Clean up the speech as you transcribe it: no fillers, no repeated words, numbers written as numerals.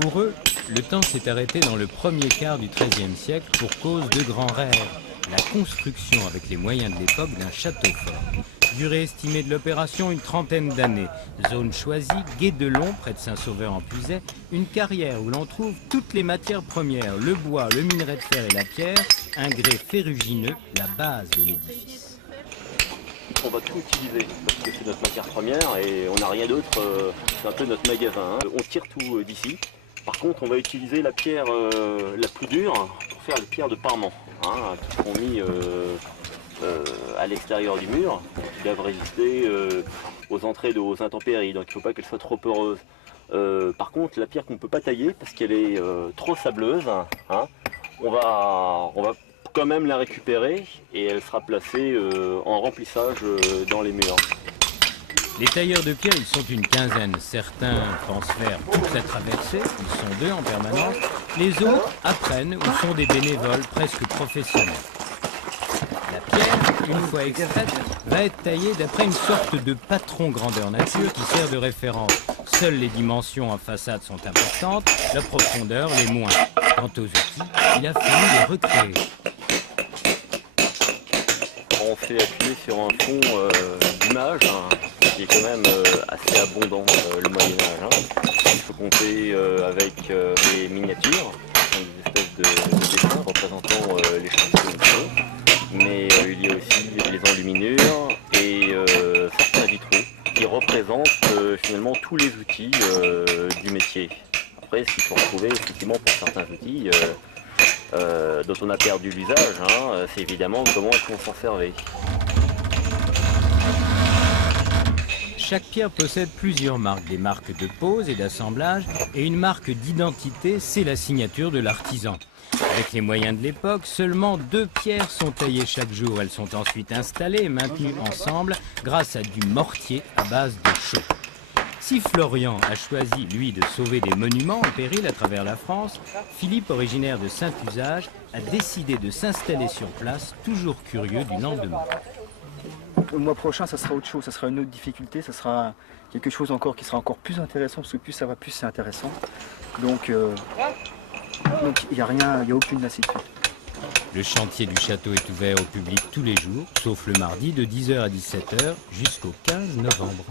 Pour eux, le temps s'est arrêté dans le premier quart du XIIIe siècle pour cause de grands rêves. La construction avec les moyens de l'époque d'un château fort. Durée estimée de l'opération, une trentaine d'années. Zone choisie, Guédelon, près de Saint-Sauveur-en-Puisaye, une carrière où l'on trouve toutes les matières premières, le bois, le minerai de fer et la pierre, un grès ferrugineux, la base de l'édifice. On va tout utiliser parce que c'est notre matière première et on n'a rien d'autre, c'est un peu notre magasin. On tire tout d'ici. Par contre, on va utiliser la pierre la plus dure pour faire les pierres de parement, qui seront mises à l'extérieur du mur, qui doivent résister aux entrées aux intempéries, donc il ne faut pas qu'elle soit trop poreuse. Par contre, la pierre qu'on ne peut pas tailler parce qu'elle est trop sableuse, on va quand même la récupérer et elle sera placée en remplissage dans les murs. Les tailleurs de pierre, ils sont une quinzaine. Certains pensent faire toute la traversée, ils sont 2 en permanence. Les autres apprennent ou sont des bénévoles presque professionnels. La pierre, une fois extraite, va être taillée d'après une sorte de patron grandeur nature qui sert de référence. Seules les dimensions en façade sont importantes, la profondeur les moins. Quant aux outils, il a fallu les recréer. On fait appuyer sur un fond d'image qui est quand même assez abondant, le Moyen-Âge. Il faut compter avec les miniatures, qui sont des espèces de dessins représentant les chantiers, mais il y a aussi les enluminures et certains vitraux qui représentent finalement tous les outils du métier. Après, ce qu'il faut retrouver effectivement pour certains outils dont on a perdu l'usage, c'est évidemment comment est-ce qu'on s'en servait. Chaque pierre possède plusieurs marques, des marques de pose et d'assemblage, et une marque d'identité, c'est la signature de l'artisan. Avec les moyens de l'époque, seulement 2 pierres sont taillées chaque jour. Elles sont ensuite installées et maintenues ensemble grâce à du mortier à base de chaux. Si Florian a choisi, lui, de sauver des monuments en péril à travers la France, Philippe, originaire de Saint-Usage, a décidé de s'installer sur place, toujours curieux du lendemain. Le mois prochain, ça sera autre chose, ça sera une autre difficulté, ça sera quelque chose encore qui sera encore plus intéressant, parce que plus ça va, plus c'est intéressant. Donc il n'y a rien, il n'y a aucune lassitude. Le chantier du château est ouvert au public tous les jours, sauf le mardi de 10h à 17h jusqu'au 15 novembre.